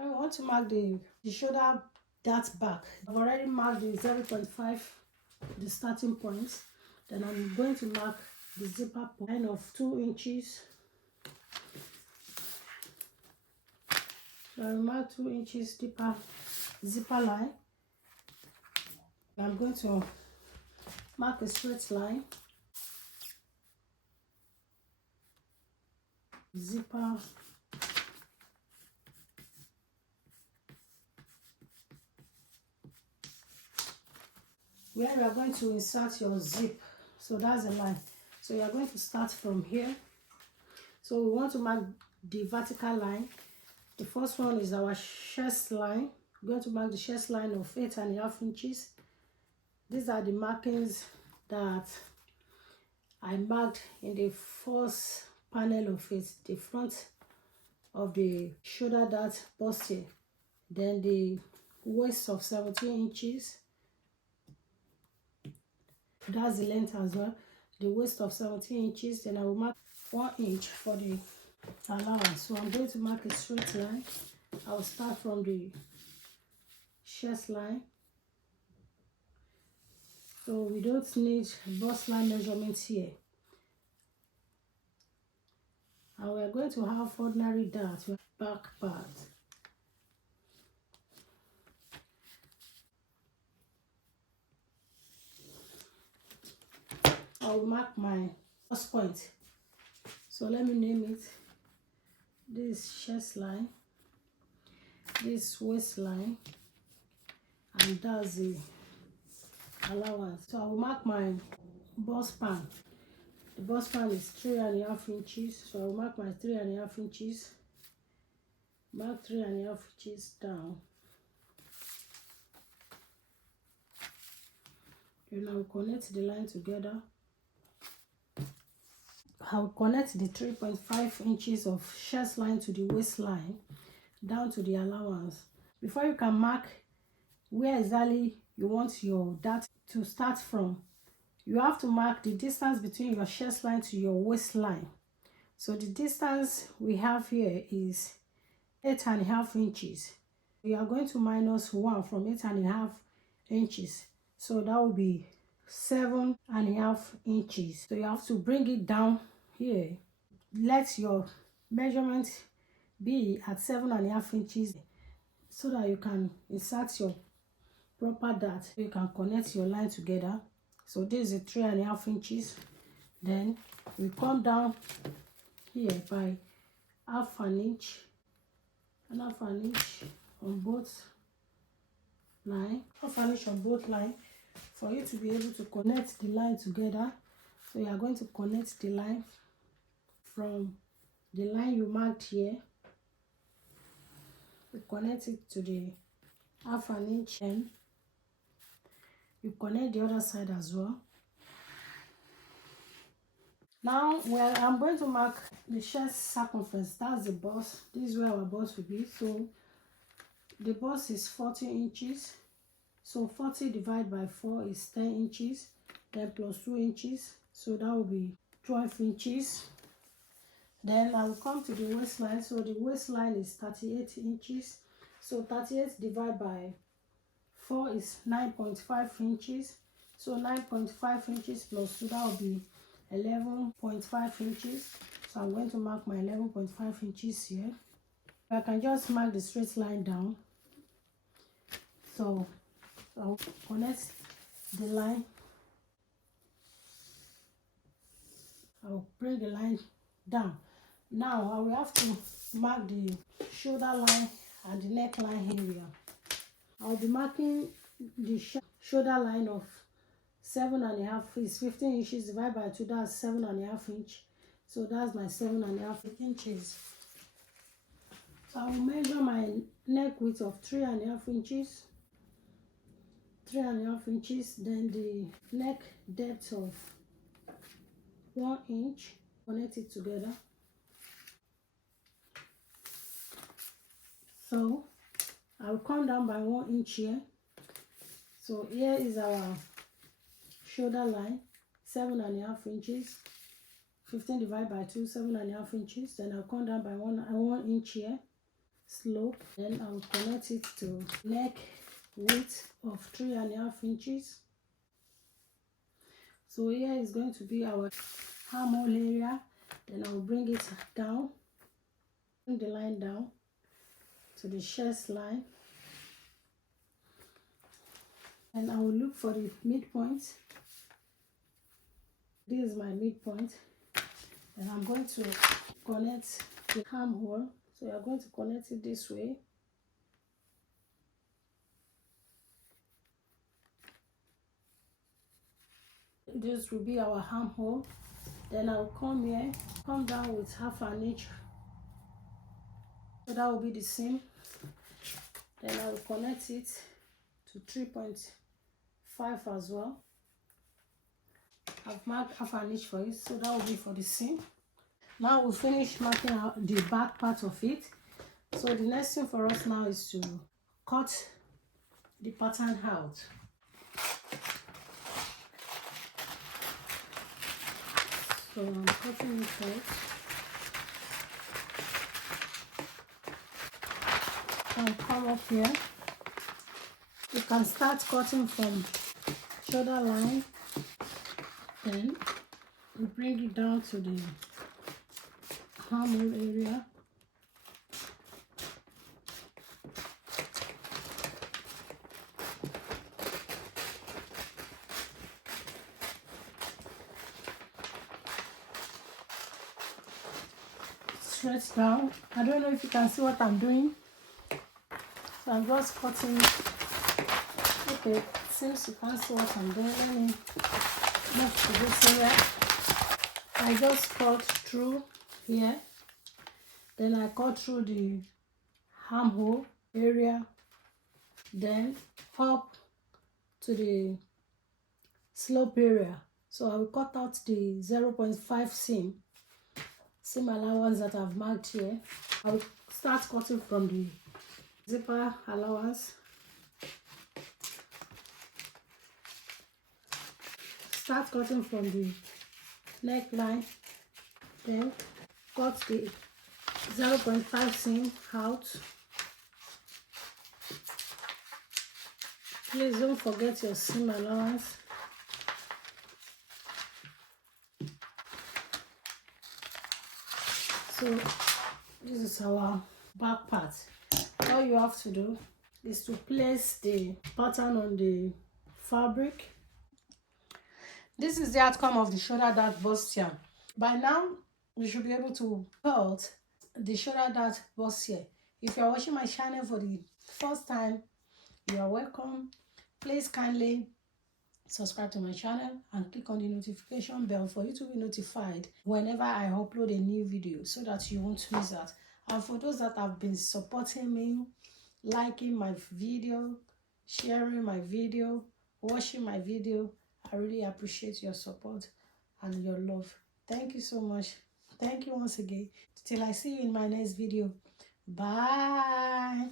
I want to mark the shoulder dart back. I've already marked the 0.5, the starting point. Then I'm going to mark the zipper line of 2 inches. So I mark 2 inches deeper zipper line. I'm going to mark a straight line, zipper, where you are going to insert your zip. So that's the line. So you are going to start from here. So we want to mark the vertical line. The first one is our chest line. We're going to mark the chest line of 8.5 inches. These are the markings that I marked in the first panel of it, the front of the shoulder dart bustier, then the waist of 17 inches. That's the length as well, the waist of 17 inches. Then I will mark 1 inch for the allowance. So I'm going to mark a straight line. I will start from the chest line. So we don't need bust line measurements here. And we are going to have ordinary dart back part. I will mark my first point. So let me name it. This chest line, this waistline, and that's the allowance. So I will mark my bust span. The bust span is 3.5 inches. So I will mark my 3.5 inches. Mark 3.5 inches down. Then I will connect the line together. I will connect the 3.5 inches of chest line to the waistline down to the allowance. Before you can mark where exactly you want your dart to start from, you have to mark the distance between your chest line to your waistline. So the distance we have here is 8.5 inches. We are going to minus 1 from 8.5 inches. So that will be 7.5 inches. So you have to bring it down here. Let your measurement be at 7.5 inches so that you can insert your proper dart. You can connect your line together. So this is 3.5 inches. Then we come down here by half an inch and half an inch on both line, half an inch on both line, for you to be able to connect the line together. So you are going to connect the line from the line you marked here. You connect it to the half an inch end. You connect the other side as well. Now, well, I'm going to mark the chest circumference. That's the bust. This is where our bust will be. So the bust is 40 inches. So 40 divided by 4 is 10 inches. Then plus 2 inches. So that will be 12 inches. Then I will come to the waistline. So the waistline is 38 inches. So 38 divided by 4 is 9.5 inches. So 9.5 inches plus 2, that will be 11.5 inches. So I'm going to mark my 11.5 inches here. I can just mark the straight line down. So I'll connect the line. I'll bring the line down. Now I will have to mark the shoulder line and the neckline area. I'll be marking the shoulder line of 7.5 is 15 inches divided by 2, that's 7.5 inch. So that's my 7.5 inches. So I will measure my neck width of 3.5 inches. 3.5 inches, then the neck depth of 1 inch. Connect it together. So I will come down by 1 inch here. So here is our shoulder line, 7.5 inches. 15 divided by 2, 7.5 inches. Then I'll come down by 1 inch here. slope. Then I'll connect it to neck width of 3.5 inches. So here is going to be our armhole area. Then I'll bring it down, bring the line down to the chest line, and I will look for the midpoint. This is my midpoint, and I'm going to connect the armhole. So you're going to connect it this way. This will be our armhole. Then I'll come here, come down with 1/2 inch. So that will be the seam. Then I will connect it to 3.5 as well. I've marked 1/2 inch for it, so that will be for the seam. Now we'll finish marking out the back part of it. So the next thing for us now is to cut the pattern out. So I'm cutting it out. I'll come up here. You can start cutting from shoulder line, then we bring it down to the armhole area. Straight down. I don't know if you can see what I'm doing. So I'm just cutting. Okay, since you can't see what I'm doing, let me move to this area. I just cut through here, then I cut through the armhole area, then up to the slope area. So I will cut out the 0.5 seam allowance that I've marked here. I will start cutting from the zipper allowance. Start cutting from the neckline, then cut the 0.5 seam out. Please don't forget your seam allowance. So this is our back part. All you have to do is to place the pattern on the fabric. This is the outcome of the shoulder dart bustier. By now, you should be able to cut the shoulder dart bustier. If you are watching my channel for the first time, you are welcome. Please kindly subscribe to my channel and click on the notification bell for you to be notified whenever I upload a new video, so that you won't miss that. And for those that have been supporting me, liking my video, sharing my video, watching my video, I really appreciate your support and your love. Thank you so much. Thank you once again. Till I see you in my next video. Bye.